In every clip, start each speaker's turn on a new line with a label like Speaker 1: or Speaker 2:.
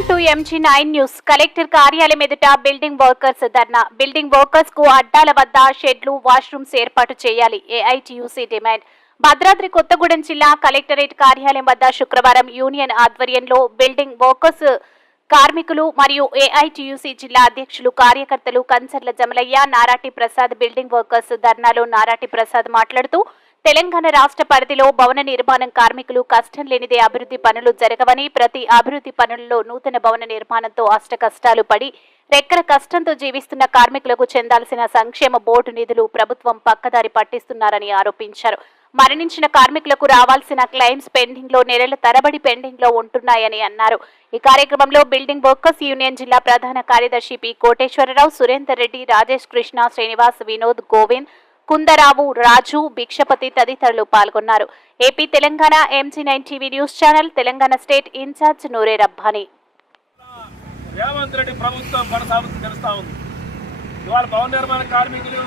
Speaker 1: Welcome to MG nine news collector కార్యాలయం ఎదుట building workers ధర్నా. బిల్డింగ్ వర్కర్స్కు అడ్డాల వద్ద షెడ్లు వాష్రూమ్స్ ఏర్పాటు చేయాలి. ఏఐటియుసి డిమాండ్ భద్రాద్రి కొత్తగూడెం జిల్లా కలెక్టరేట్ కార్యాలయం వద్ద శుక్రవారం యూనియన్ ఆధ్వర్యంలో బిల్డింగ్ వర్కర్స్ కార్మికులు మరియు ఏఐటియుసి జిల్లా అధ్యక్షులు కార్యకర్తలు కంచర్ల జమలయ్య నారాటి ప్రసాద్ బిల్డింగ్ వర్కర్స్ ధర్నాలో నారాటి ప్రసాద్ మాట్లాడుతూ తెలంగాణ రాష్ట్ర పరిధిలో భవన నిర్మాణం కార్మికులు కష్టం లేనిదే అభివృద్ధి పనులు జరగవని ప్రతి అభివృద్ధి పనుల్లో నూతన భవన నిర్మాణంతో అష్ట కష్టాలు పడి రెక్కల కష్టంతో జీవిస్తున్న కార్మికులకు చెందాల్సిన సంక్షేమ బోర్డు నిధులు ప్రభుత్వం పక్కదారి పట్టిస్తున్నారని ఆరోపించారు. మరణించిన కార్మికులకు రావాల్సిన క్లెయిమ్స్ పెండింగ్లో నెలల తరబడి పెండింగ్లో ఉంటున్నాయని అన్నారు. ఈ కార్యక్రమంలో బిల్డింగ్ వర్కర్స్ యూనియన్ జిల్లా ప్రధాన కార్యదర్శి పి కోటేశ్వరరావు సురేందర్ రెడ్డి రాజేష్ కృష్ణ శ్రీనివాస్ వినోద్ గోవింద్ కుందరావు రాజు భిక్షపతి తదితరులు పాల్గొన్నారు. AP Telangana MG nine TV news channel Telangana state incharge Noore Rabbani.
Speaker 2: Revanth Reddy ప్రభుత్వం కొనసాగుతూ తెలుస్తా ఉంది. ఇవాళ భవన నిర్మాణ కార్మికులు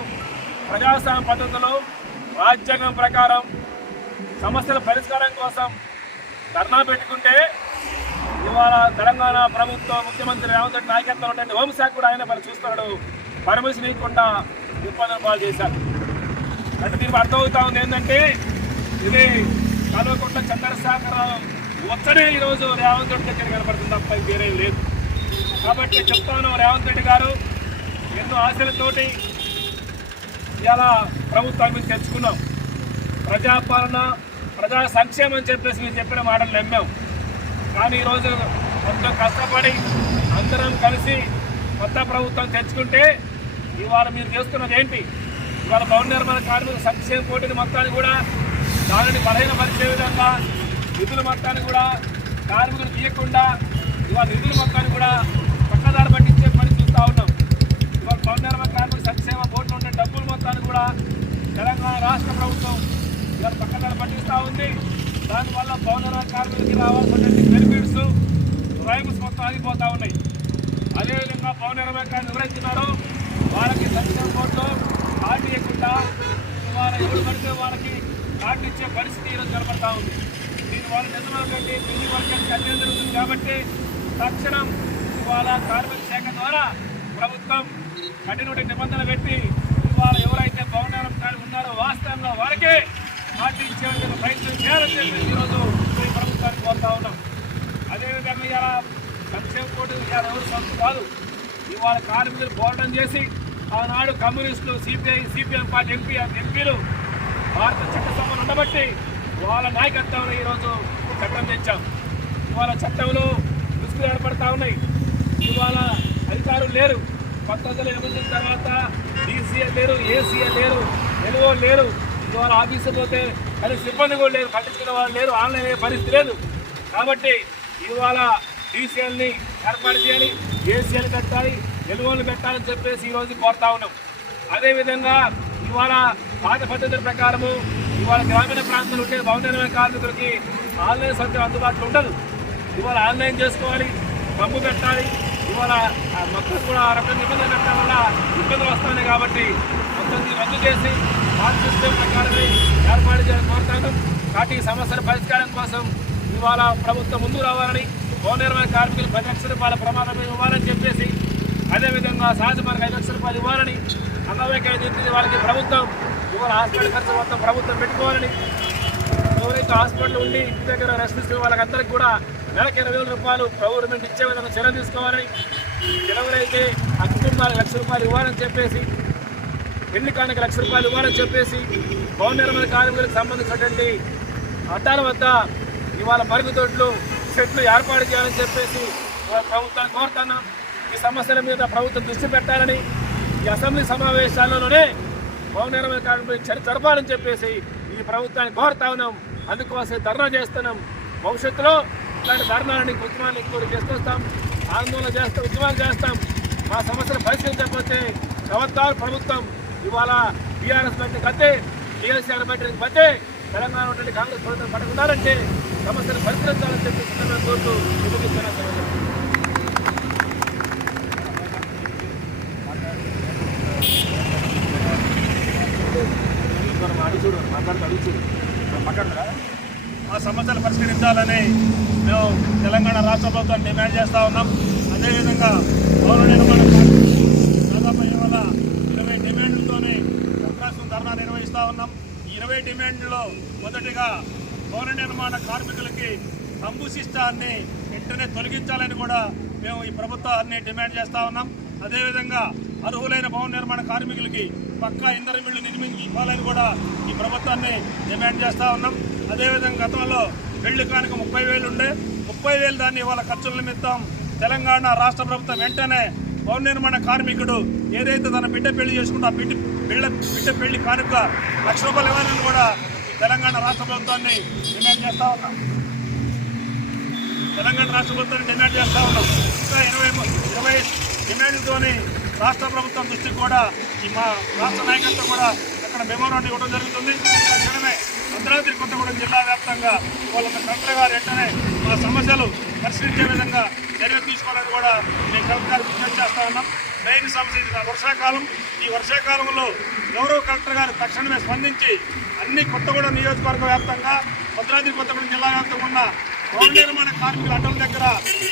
Speaker 2: ప్రజాస్వామ్య పద్ధతిలో రాజ్యాంగం ప్రకారం సమస్యల పరిష్కారం కోసం ధర్నా పెట్టుకుంటే ఇవాళ తెలంగాణ ప్రభుత్వం ముఖ్యమంత్రి రేవంత్ రెడ్డి నాయకత్వం ఉంటే హోంశాఖ కూడా ఆయన పని చూస్తున్నాడు. పర్మిషన్ ఇవ్వకుండా ఇబ్బందులు పాలు చేశారు. అంటే దీనికి అర్థమవుతా ఉంది. ఏంటంటే ఇది కల్వకుంట్ల చంద్రశేఖరరావు వచ్చనే ఈరోజు రేవంత్ రెడ్డి దగ్గర కనపడుతుంది తప్ప వేరేం లేదు. కాబట్టి చెప్తాను రేవంత్ రెడ్డి గారు ఎన్నో ఆశలతోటి ఇలా ప్రభుత్వాన్ని మేము తెచ్చుకున్నాం. ప్రజాపాలన ప్రజా సంక్షేమం అని చెప్పేసి మీరు చెప్పిన మాటలు నమ్మాం. కానీ ఈరోజు కొంత కష్టపడి అందరం కలిసి కొత్త ప్రభుత్వం తెచ్చుకుంటే ఇవాళ మీరు చేస్తున్నది ఏంటి? వాళ్ళ భవన నిర్మాణ కార్మిక సంక్షేమ పోటీని మొత్తాన్ని కూడా దానిని బలహీనపరిచే విధంగా నిధుల మొత్తాన్ని కూడా కార్మికులు తీయకుండా ఇవాళ నిధుల మొత్తాన్ని కూడా పక్కదారి పట్టించే పని చూస్తూ ఉన్నాం. ఇవాళ భవన నిర్మాణ కార్మిక సంక్షేమ బోర్డులో ఉండే డబ్బుల మొత్తాన్ని కూడా తెలంగాణ రాష్ట్ర ప్రభుత్వం ఇవాళ పక్కదారి పట్టిస్తూ ఉంది. దానివల్ల భవన నిర్మాణ కార్మికులకి రావాల్సినటువంటి బెనిఫిట్స్ రైమ్స్ మొత్తం ఆగిపోతూ ఉన్నాయి. అదేవిధంగా భవన నిర్మాణ కార్మికులు ఎవరైతున్నారో వాళ్ళకి సంక్షేమ వాళ్ళ ఎవరు పడితే వాళ్ళకి కార్డు ఇచ్చే పరిస్థితి ఈరోజు కనబడతా ఉంది. దీని వల్ల నిజమైనటువంటి బిల్డింగ్ వర్కర్స్ అన్యాయం జరుగుతుంది కాబట్టి తక్షణం ఇవాళ కార్మిక శాఖ ద్వారా ప్రభుత్వం కఠినటువంటి నిబంధనలు పెట్టి ఇవాళ ఎవరైతే భవనం కానీ ఉన్నారో వాస్తవంలో వారికే కార్డు ఇచ్చేందుకు ప్రయత్నం చేయాలని చెప్పి ఈరోజు ఈ ప్రభుత్వానికి కోరుతా ఉన్నాం. అదేవిధంగా ఇలా సంక్షేమ కోర్టు ఇవాళ ఎవరు సొంత కాదు. ఇవాళ కార్మికులు పోరాటం చేసి ఆనాడు కమ్యూనిస్టులు సిపిఐ సిపిఎం పార్టీ ఎంపీ ఎంపీలు భారత చట్టసభను ఉండబట్టి వాళ్ళ నాయకత్వంలో ఈరోజు చట్టం తెచ్చాం. ఇవాళ చట్టంలో దుస్తులు ఏర్పడతా ఉన్నాయి. ఇవాళ అధికారులు లేరు. పంతొమ్మిది వందల తర్వాత డీసీఎల్ లేరు ఏసీఎల్ లేరు ఎల్ఓ లేరు. ఇవాళ ఆఫీసు పోతే అది సిబ్బంది కూడా లేరు పట్టించుకునే వాళ్ళు లేరు ఆన్లైన్ అయ్యే పరిస్థితి లేదు. కాబట్టి ఇవాళ డీసీఎల్ని ఏర్పాటు చేయాలి ఏసీఎల్ కట్టాలి. ఎలువలు పెట్టాలని చెప్పేసి ఈరోజు కోరుతా ఉన్నాం. అదేవిధంగా ఇవాళ పాత పద్ధతుల ప్రకారము ఇవాళ గ్రామీణ ప్రాంతాలు ఉంటే భవన నిర్మాణ కార్మికులకి ఆన్లైన్ సౌకర్యం అందుబాటులో ఉండదు. ఇవాళ ఆన్లైన్ చేసుకోవాలి డబ్బు పెట్టాలి ఇవాళ మొత్తం కూడా ఆ రకంగా నిబంధనలు పెట్టడం వల్ల ఇబ్బందులు వస్తున్నాయి కాబట్టి మొత్తం రద్దు చేసి పాత సిస్టమ్ ప్రకారమే ఏర్పాటు చేయాలని కోరుతాను కాబట్టి ఈ సమస్యల పరిష్కారం కోసం ఇవాళ ప్రభుత్వం ముందుకు రావాలని భవన నిర్మాణ కార్మికులు పది లక్షల రూపాయల ప్రమాణం ఇవ్వాలని మా సహజ మనకు ఐదు లక్షల రూపాయలు ఇవ్వాలని అంగవైకల్యం చెందిన వాళ్ళకి ప్రభుత్వం ఇవాళ హాస్పిటల్ ఖర్చు మొత్తం ప్రభుత్వం పెట్టుకోవాలని ఎవరైతే హాస్పిటల్ ఉండి ఇంటి దగ్గర రెస్ట్ తీసుకునే వాళ్ళకందరికీ కూడా నెలకు ఇరవై వేల రూపాయలు గవర్నమెంట్ ఇచ్చే విధంగా చర్య తీసుకోవాలని ఎవరైతే ఆ కుటుంబాలకు లక్ష రూపాయలు ఇవ్వాలని చెప్పేసి పెళ్ళి కానికి లక్ష రూపాయలు ఇవ్వాలని చెప్పేసి భవన నిర్మాణ కార్మికులకు సంబంధించినటువంటి అడ్డాల వద్ద ఇవాళ మరుగుదొడ్లు సెట్లు ఏర్పాటు చేయాలని చెప్పేసి ప్రభుత్వాన్ని కోరుతున్నాం. ఈ సమస్యల మీద ప్రభుత్వం దృష్టి పెట్టాలని ఈ అసెంబ్లీ సమావేశాల్లోనే భవన నిర్మాణ కార్మికులు చర్చ జరపాలని చెప్పేసి ఈ ప్రభుత్వాన్ని కోరుతా ఉన్నాం. అందుకోసం ధర్నా చేస్తున్నాం. భవిష్యత్తులో ఇలాంటి ధర్నాలని ఉద్యమాన్ని కూడా చేసుకొస్తాం ఆందోళన చేస్తాం ఉద్యమాలు చేస్తాం. మా సమస్యలు పరిష్కరించకపోతే ప్రభుత్వాలు ప్రభుత్వం ఇవాళ బీఆర్ఎస్ పార్టీకి కట్టే టీఎల్సీఆర్ పార్టీకి బట్టే తెలంగాణ ఉన్నటువంటి కాంగ్రెస్ ప్రభుత్వం పట్టుకున్నారంటే సమస్యలు పరిష్కరించాలని చెప్పి కోరుతూ విభజిస్తున్నాను ఆ మాట్లాడతారా?
Speaker 3: సమస్యలు పరిష్కరించాలని మేము తెలంగాణ రాష్ట్ర ప్రభుత్వాన్ని డిమాండ్ చేస్తూ ఉన్నాం. అదేవిధంగా భవన నిర్మాణ దాదాపు ఇవాళ ఇరవై డిమాండ్లతోనే ఉపరాష్ట్రం ధర్నా నిర్వహిస్తూ ఉన్నాం. ఇరవై డిమాండ్లో మొదటిగా పౌర నిర్మాణ కార్మికులకి తంబు శిష్టాన్ని వెంటనే తొలగించాలని కూడా మేము ఈ ప్రభుత్వాన్ని డిమాండ్ చేస్తూ ఉన్నాం. అదేవిధంగా అర్హులైన భవన నిర్మాణ కార్మికులకి పక్కా ఇంధన మిల్లు నిర్మించి ఇవ్వాలని కూడా ఈ ప్రభుత్వాన్ని డిమాండ్ చేస్తూ ఉన్నాం. అదేవిధంగా గతంలో పెళ్ళి కానుక ముప్పై వేలు ఉండే ముప్పై వేలు దాన్ని ఇవాళ ఖర్చుల నిమిత్తం తెలంగాణ రాష్ట్ర ప్రభుత్వం వెంటనే భవన నిర్మాణ కార్మికుడు ఏదైతే తన బిడ్డ పెళ్ళి చేసుకుంటే ఆ బిడ్డ బిడ్డ బిడ్డ పెళ్ళి కానుక లక్ష రూపాయలు ఇవ్వాలని కూడా తెలంగాణ రాష్ట్ర ప్రభుత్వాన్ని డిమాండ్ చేస్తూ ఉన్నాం. తెలంగాణ రాష్ట్ర ప్రభుత్వాన్ని డిమాండ్ చేస్తూ ఉన్నాం. ఇంకా ఇరవై ఇరవై డిమాండ్లతోని రాష్ట్ర ప్రభుత్వం దృష్టికి కూడా ఈ మా రాష్ట్ర నాయకత్వం కూడా అక్కడ మెమోరాండం ఇవ్వడం జరుగుతుంది. తక్షణమే భద్రాద్రి కొత్తగూడెం జిల్లా వ్యాప్తంగా వాళ్ళ కలెక్టర్ గారు వెంటనే మా సమస్యలు పరిశీలించే విధంగా చర్యలు తీసుకోవాలని కూడా మేము కలెక్టర్ గారికి విజ్ఞప్తి చేస్తా ఉన్నాం. మెయిన్ సమస్య వర్షాకాలం ఈ వర్షాకాలంలో గౌరవ కలెక్టర్ గారు తక్షణమే స్పందించి అన్ని కొత్తగూడెం నియోజకవర్గ వ్యాప్తంగా భద్రాద్రి కొత్తగూడెం జిల్లా వ్యాప్తంగా ఉన్న భవన నిర్మాణ కార్మికుల అడ్డం దగ్గర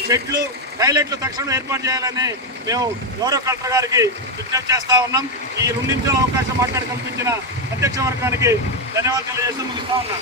Speaker 3: షెడ్లు టాయిలెట్లు తక్షణం ఏర్పాటు చేయాలని మేము గౌరవ కలెక్టర్ గారికి విజ్ఞప్తి చేస్తా ఉన్నాం. ఈ రెండు నిమిషాల అవకాశం మాట్లాడి కల్పించిన అధ్యక్ష వర్గానికి ధన్యవాదాలు తెలియజేస్తూ ముగిస్తా ఉన్నాం